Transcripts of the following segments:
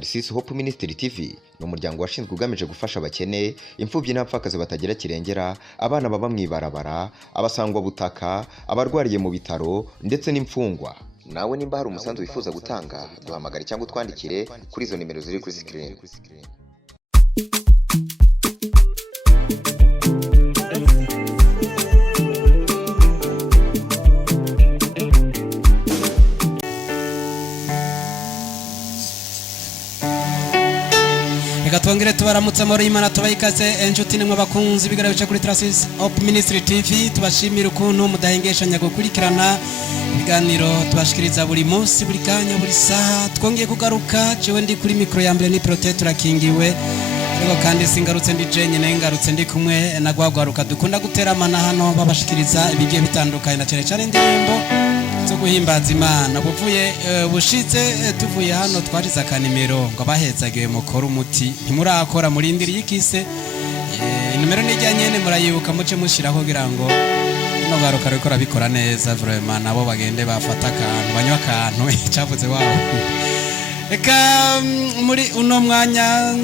Narcisse Hope Ministry TV ni umuryango washinzwe ugamije gufasha abakene, imfubyi n'abapfakazi batagira kirengera, abana baba mwibarabara, abasangwa butaka, abarwariye mu bitaro ndetse n'imfungwa. Nawe nimba hari umusanzu wifuza gutanga, duhamagare cyangwa utwandikire kuri izo nimero ziri kuri screen. Twongere tubaramutse muri Imana tubayikaze inshuti nimwe bakunzi bigara bica kuri Narcisse Hope Ministry TV. Tubashimira ukuntu mudahengeshanya gukurikirana ibiganiro tubashikiriza buri munsi, buri kanya, buri saha. Twongeye kugaruka, jewe ndi kuri micro ya mbere ni Protet turakingiwe, ariko kandi singarutse ndi jenyine, ngarutse ndi kumwe na gwagwaruka dukunda guteramana hano babashikiriza ibigiye bitandukanye na cyane indirimbo zo guhimbaza Imana. Buvuye bushitse tuvuye hano twariza kanimero ngo bahezagiye mukora umuti ntimurakora murindiri yikise. Nimero nijyanye murayibuka muce mushiraho kugira ngo no garuka ariko rabikora neza vraiment nabo bagende bafata akantu banywa akantu cyavuze wabo. Eka muri uno mwanya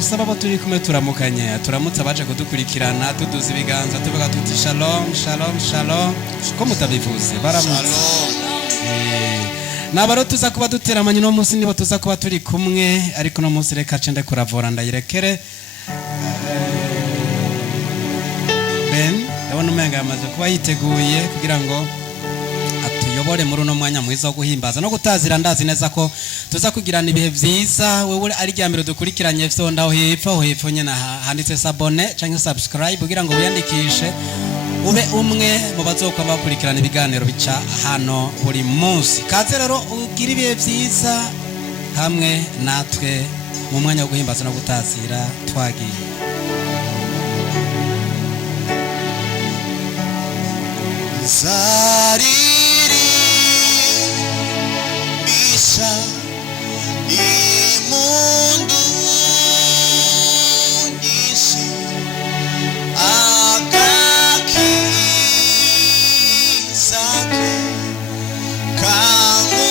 sababa turi kumwe turamukanye, turamutse abaje kudukurikirana tuduza ibiganza tuvuga tuti shalom shalom shalom ko mutabivuze baramutse. Nabaro tuza kuba duteramanye no munsi nibo tuza kuba turi kumwe, ariko no munsi reka cende kuravora ndayirekere. Ben ndabona umenga yamaze kuba yiteguye kugira ngo atuyobore muri uno mwanya mwiza wo guhimbaza no gutazira. Ndazi neza ko tuza kugirana ibihe vyiza. Wewe ari ryambere dukurikiranye fyo ndaho hepfo nyene handitse s'abonner cyangwa subscribe kugira ngo wiyandikishe ube umwe mu bazokwa bakurikirana ibiganiro bica hano buri munsi. Kaze rero ugira ibihe vyiza hamwe natwe mu mwanya wo guhimbaza no gutazira twagiye. Bisa imundu nyisi akakizake kamu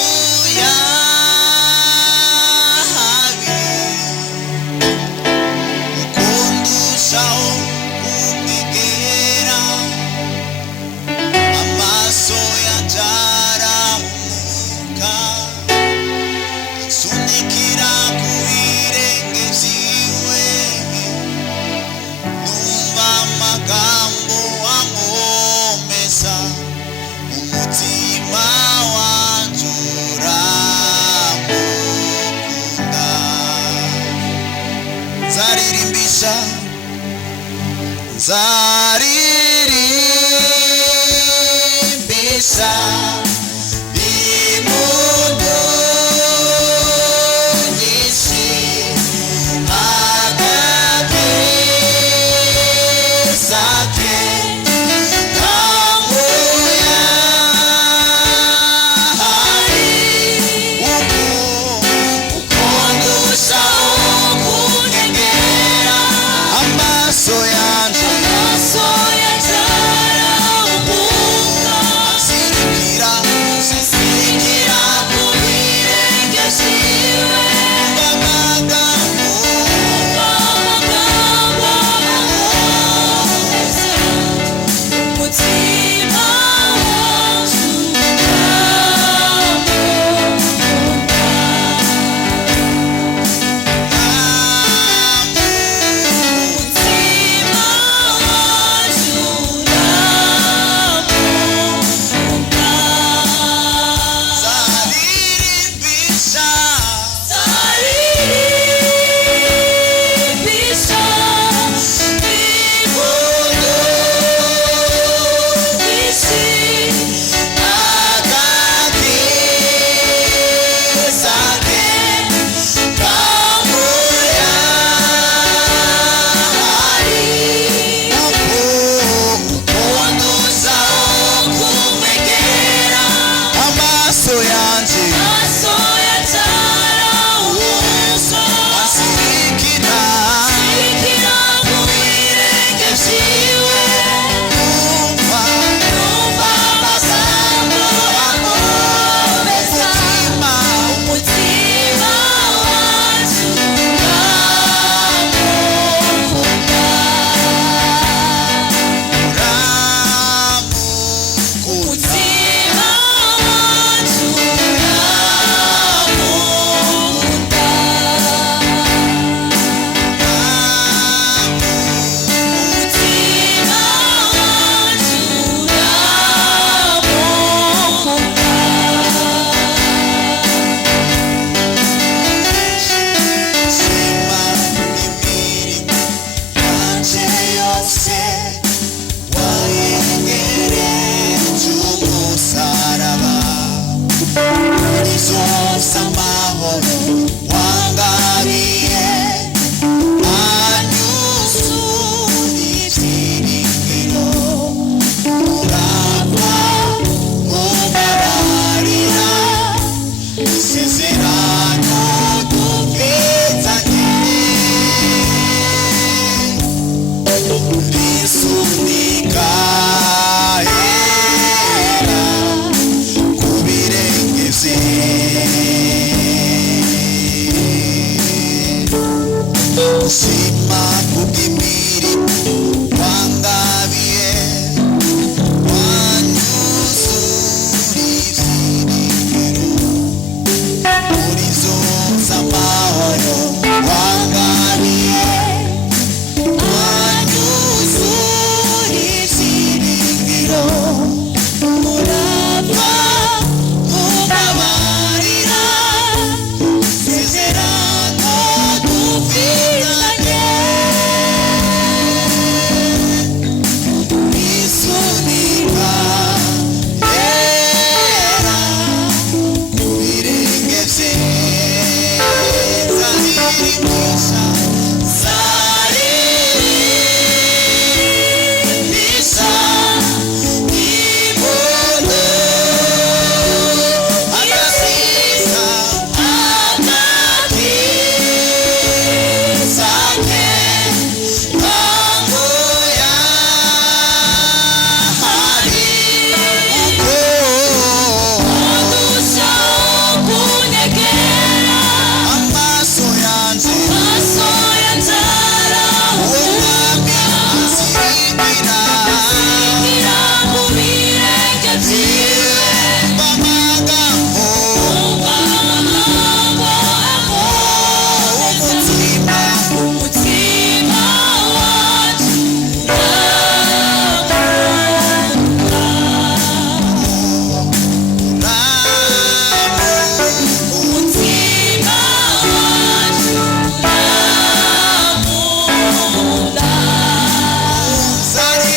ya habi ukundushaho kumegera amaso yanjara umuka sunikira kubirenge vyiwe numva amagambo amomesa umutima wanje uramukunda. Nzaririmbisha imundu nyisi akakizake kamu ya hari ukundushaho kunyegera amaso yanje umutima kubw'imirimo wangabiye wanyuzura ibyiringiro muri zose amahoro wangabiye wanyuzura ibyiringiro murava mubabarira sezerano dufitanye isunika era ku birenge bye zariri mwisha zarimisha imbona agasiza agakiza ke kanguya hari uko adushaho kunyegera amaso yanjye uwo mwami azirikira mu birenge byiwe amagambo umutima wacu umutima wacu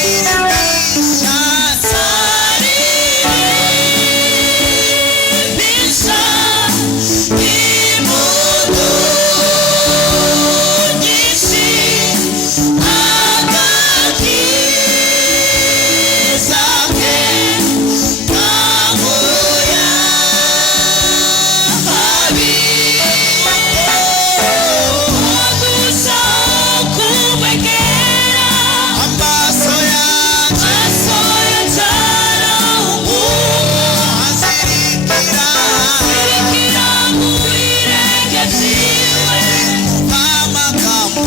zaririsha zaririsha impundu nyinshi agakiza ke kanguya habi adushaho kumwegera amaso yanjye azirikira mu birenge byiwe amagambo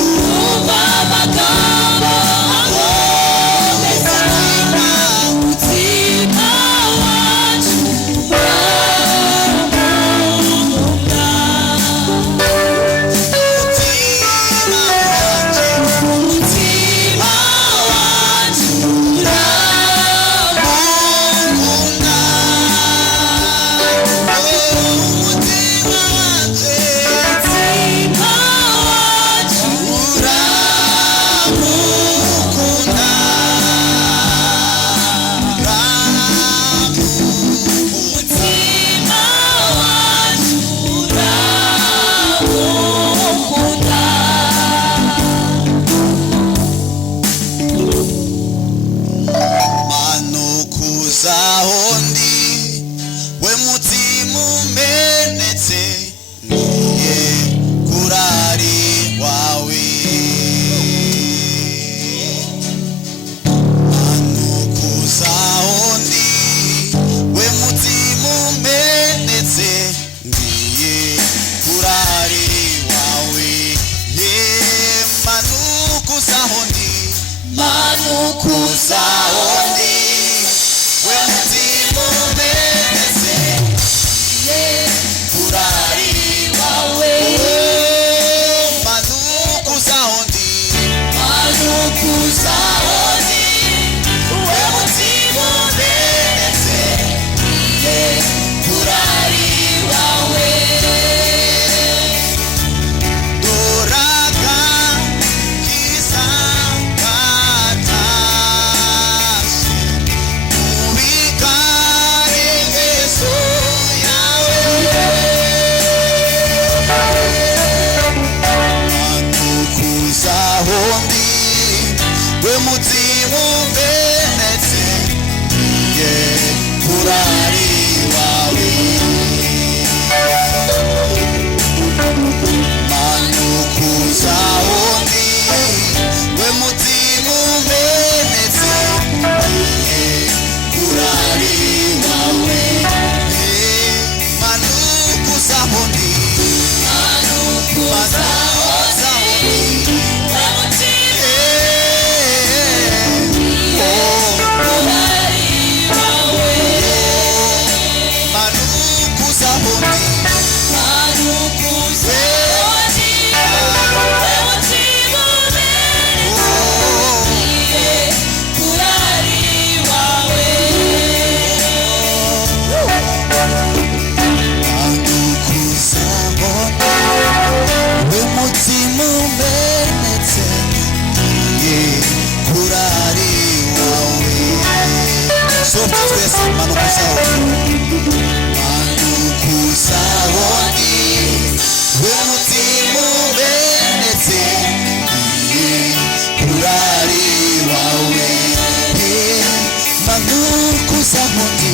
umutima wacu umutima wacu uramukunda umutima wacu uramukunda umutima wacu uramukunda manukuzaho ndi we mutima umenetse ngiye kurari wawe manukuzaho ndi we mutima umenetse ngiye kurari wawe manukuzaho ndi manukuzaho ndi we mutima umenetse ngiye kurari wawe manukuzaho ndi we mutima umenetse ngiye kurari wawe doraga kiza katashe ubikarengezo yawe manukuzaho ndi we mutima umenetse ngiye kurari wawe manukuzaho ndi we mutima umenetse ngiye kurari wawe manukuzaho ndi manukuzaho ndi sote twese manukuzaho manukuzahondi we mutima umenetse kurari wawe manukuzahondi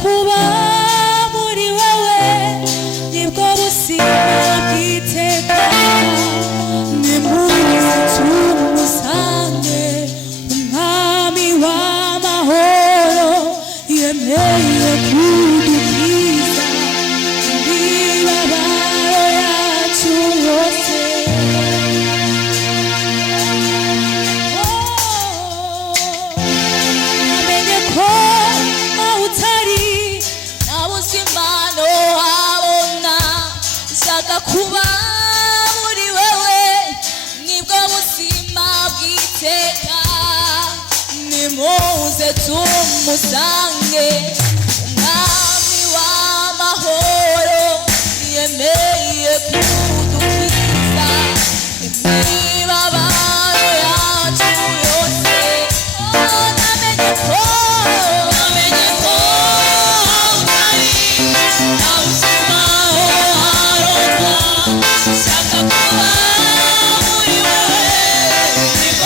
kuba muri wewe nibwo buzima bw'iteka nimuze tumusange umwami w'amahoro yemeye kudukiza imibabaro yacu yose. Namenye ko aho utari nta buzima nohabona, nshaka kuba muri wewe nibwo buzima bw'iteka nimuze tumusange umwami w'amahoro yemeye kudukiza imibabaro yacu yose. Namenye ko utari nta buzima nohabona, nshaka kuba muri wewe nibwo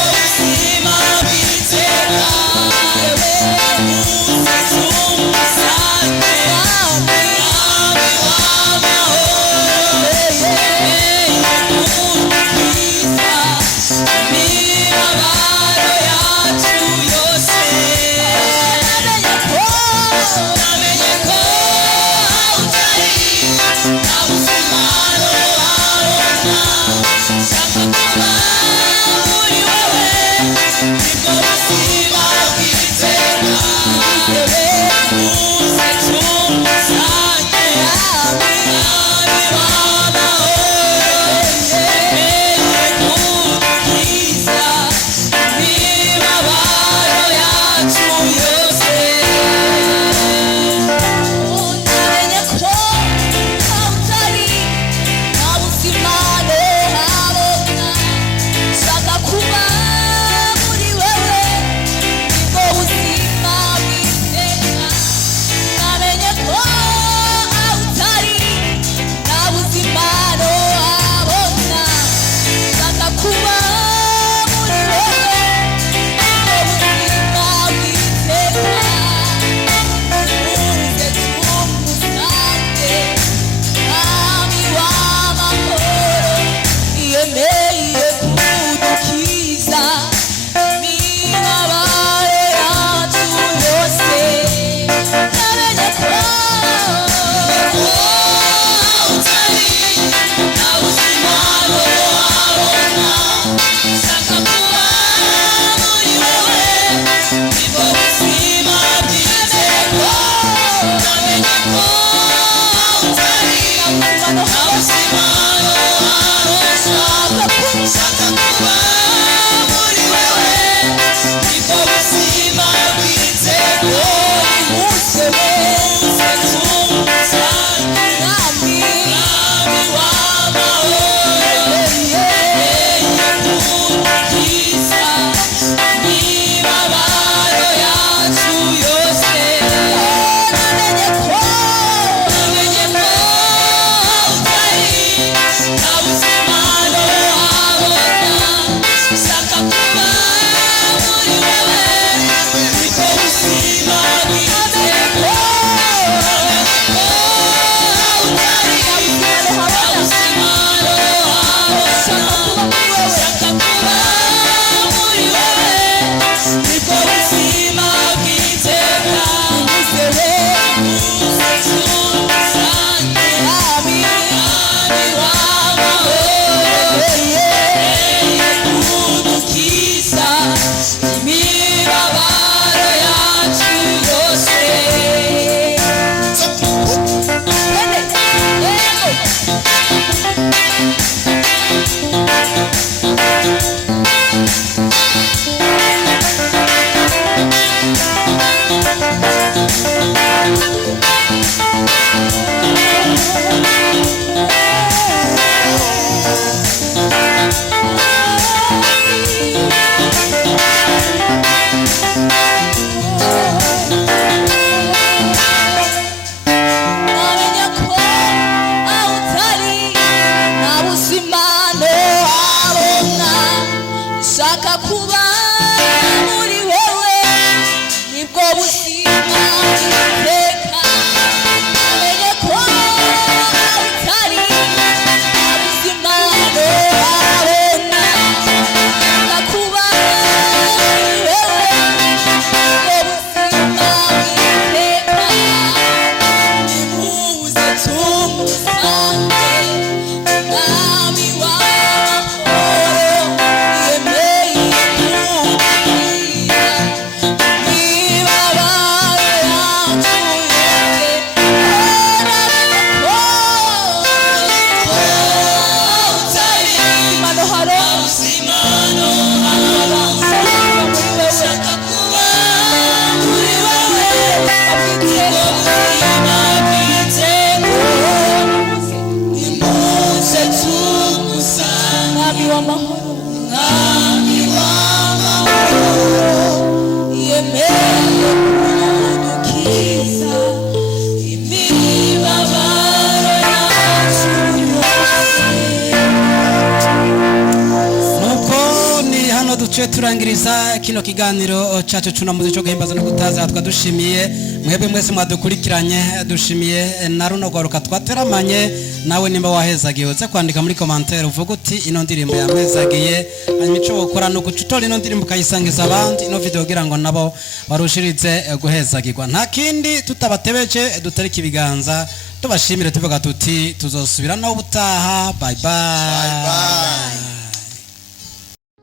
turangiriza kino kiganiro cacu cunamuzi cyo guhimbaza no gutaza twadushimiye mwebwe mwese mwadukurikiranye dushimiye na runo gwaruka twateramanye nawe nimba wahezagiye uze kwandika muri commentaire uvuga uti ino ndirimbo yamezagiye hanyuma ico gukora no gucutora ino ndirimbo kayisangiza abandi ino video kugira ngo nabo barushirize guhezagirwa nta kindi tutabatebeje dutarika ibiganza tubashimire tuvuga tuti tuzosubira naho ubutaha bye bye.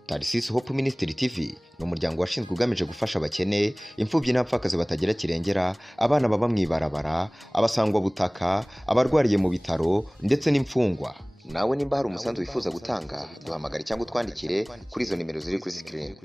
Tarsis Hope Ministry TV ni umuryango washinzwe ugamije gufasha abakene, imfubyi n'abapfakazi batagira kirengera, abana baba mwibarabara, abasangwa butaka, abarwariye mu bitaro ndetse n'imfungwa. Nawe nimba hari umusanzu wifuza gutanga, duhamagare cyangwa utwandikire kuri izo nimero ziri kuri screen.